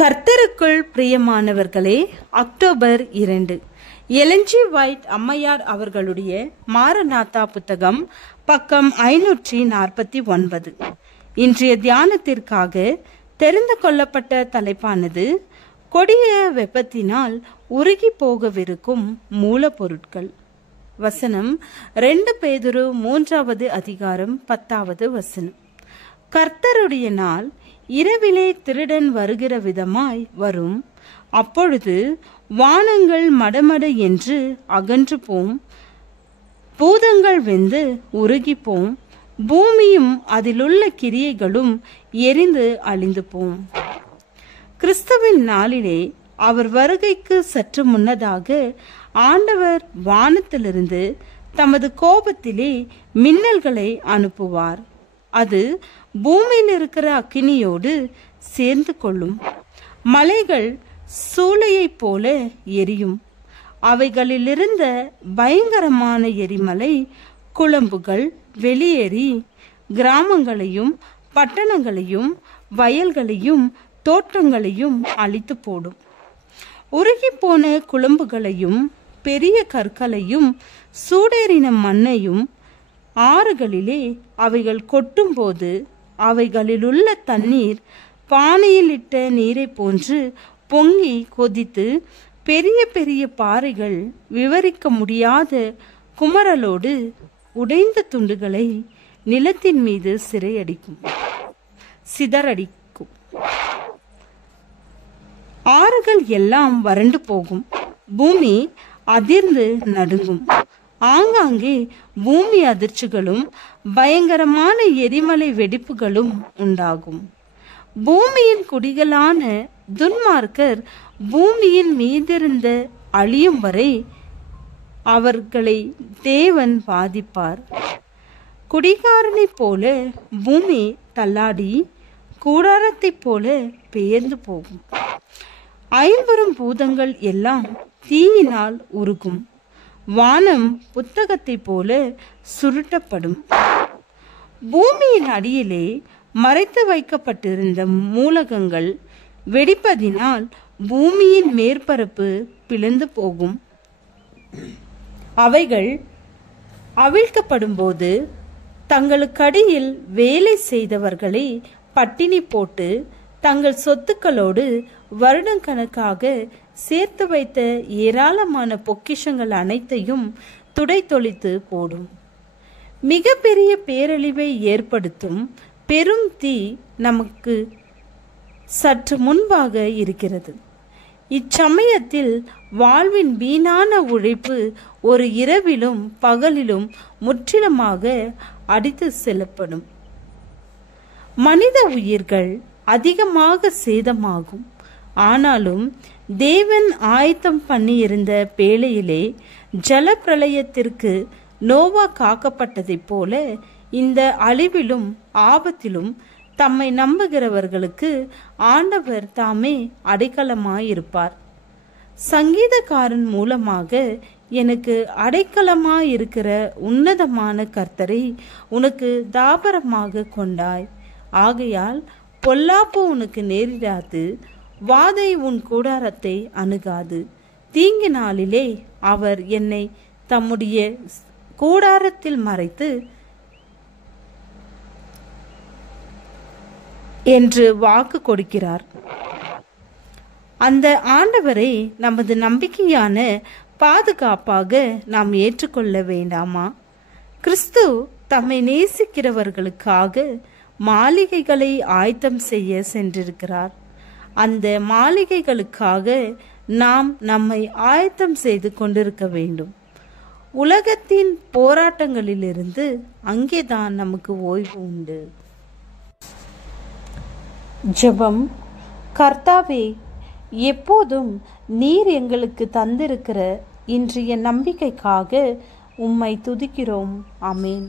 கர்த்தருக்குள் பிரியமானவர்களே, October 2 எலஞ்சி white அம்மையார் அவர்களுடைய மாரநாதா புத்தகம், பக்கம் 549. இன்றைய தியானத்திற்காக தெரிந்து கொள்ளப்பட்ட தலைப்பானது கொடிய வெப்பத்தினால் உருகி போகவிருக்கும் மூலப்பொருட்கள். வசனம் 2 பேதுரு 3வது அதிகாரம் 10வது வசனம். கர்த்தருடைய நாள் இரவிலே திருடன் வருகிற விதமாய் வரும். அப்பொழுது வானங்கள் மடமட என்று அகன்று போம், பூதங்கள் வெந்து உருகி போம், பூமியும் அதிலுள்ள கிரியைகளும் எரிந்து அழிந்து போம். கிறிஸ்துவின் நாளிலே அவர் வருகைக்கு சற்று முன்னதாக ஆண்டவர் வானத்திலிருந்து தமது கோபத்திலே மின்னல்களை அனுப்புவார். அது பூமியில் இருக்கிற அக்கினியோடு சேர்ந்து கொள்ளும். மலைகள் சூளையை போல எரியும். அவைகளிலிருந்த பயங்கரமான எரிமலை குழம்புகள் வெளியேறி கிராமங்களையும் பட்டணங்களையும் வயல்களையும் தோட்டங்களையும் அழித்து போடும். உருகி போன குழம்புகளையும் பெரிய கற்களையும் சூடேறின மண்ணையும் ஆறுகளிலே அவைகள் கொட்டும் போது அவைகளிலுள்ள தண்ணீர் பானையில் இட்ட நீரை போன்று பொங்கி கொதித்து பெரிய பெரிய பாறைகள் விவரிக்க முடியாத குமரலோடு உடைந்த துண்டுகளை நிலத்தின் மீது சிதறடிக்கும். ஆறுகள் எல்லாம் வறண்டு போகும். பூமி அதிர்ந்து நடுங்கும். ஆங்காங்கே பூமி அதிர்ச்சிகளும் பயங்கரமான எரிமலை வெடிப்புகளும் உண்டாகும். பூமியின் குடிகளான துன்மார்க்கர் பூமியின் மீதிருந்த அழியும் வரை அவர்களை தேவன் பாதிப்பார். குடிகாரனை போல பூமி தள்ளாடி கூடாரத்தை போல பெயர்ந்து போகும். 5 பூதங்கள் எல்லாம் தீயினால் உருகும். வானம் புத்தகத்தை போல சுருட்டப்படும். பூமியின் அடியிலே மறைத்து வைக்கப்பட்டிருந்த மூலகங்கள் வெடிப்பதினால் பூமியின் மேற்பரப்பு பிளந்து போகும். அவைகள் அவிழ்க்கப்படும் போது தங்களுக்கடியில் வேலை செய்தவர்களை பட்டினி போட்டு தங்கள் சொத்துக்களோடு வருடக்கணக்காக சேர்த்து வைத்த ஏராளமான பொக்கிஷங்கள் அனைத்தையும் துடைத்தொழித்து போடும். மிக பெரிய பேரழிவை ஏற்படுத்தும் பெரும் தீ நமக்கு சற்று முன்பாக இருக்கிறது. இச்சமயத்தில் வாழ்வின் வீணான உழைப்பு ஒரு இரவிலும் பகலிலும் முற்றிலுமாக அடித்து செல்லப்படும். மனித உயிர்கள் அதிகமாக சேதமாகும். ஆனாலும் தேவன் ஆயத்தம் பண்ணியிருந்த பேழையிலே ஜல பிரளயத்திற்கு நோவா காக்கப்பட்டதைப் போல இந்த அழிவிலும் ஆபத்திலும் தம்மை நம்புகிறவர்களுக்கு ஆண்டவர் தாமே அடைக்கலமாயிருப்பார். சங்கீதக்காரன் மூலமாக எனக்கு அடைக்கலமாயிருக்கிற உன்னதமான கர்த்தரை உனக்கு தாபரமாக கொண்டாய். ஆகையால் பொல்லாப்பு உனக்கு நேரிடாது, வாதை உன் கூடாரத்தை அணுகாது. தீங்கு நாளிலே அவர் என்னை தம்முடைய கூடாரத்தில் மறைத்து என்று வாக்கு கொடுக்கிறார். அந்த ஆண்டவரை நமது நம்பிக்கையான பாதுகாப்பாக நாம் ஏற்றுக்கொள்ள வேண்டாமா? கிறிஸ்து தம்மை நேசிக்கிறவர்களுக்காக மாளிகைகளை ஆயத்தம் செய்ய சென்றிருக்கிறார். அந்த மாளிகைகளுக்காக நாம் நம்மை ஆயத்தம் செய்து கொண்டிருக்க வேண்டும். உலகத்தின் போராட்டங்களிலிருந்து அங்கேதான் நமக்கு ஓய்வு உண்டு. ஜெபம். கர்த்தாவே, எப்போதும் நீர் எங்களுக்கு தந்திருக்கிற இன்றைய நம்பிக்கைக்காக உம்மை துதிக்கிறோம். ஆமேன்.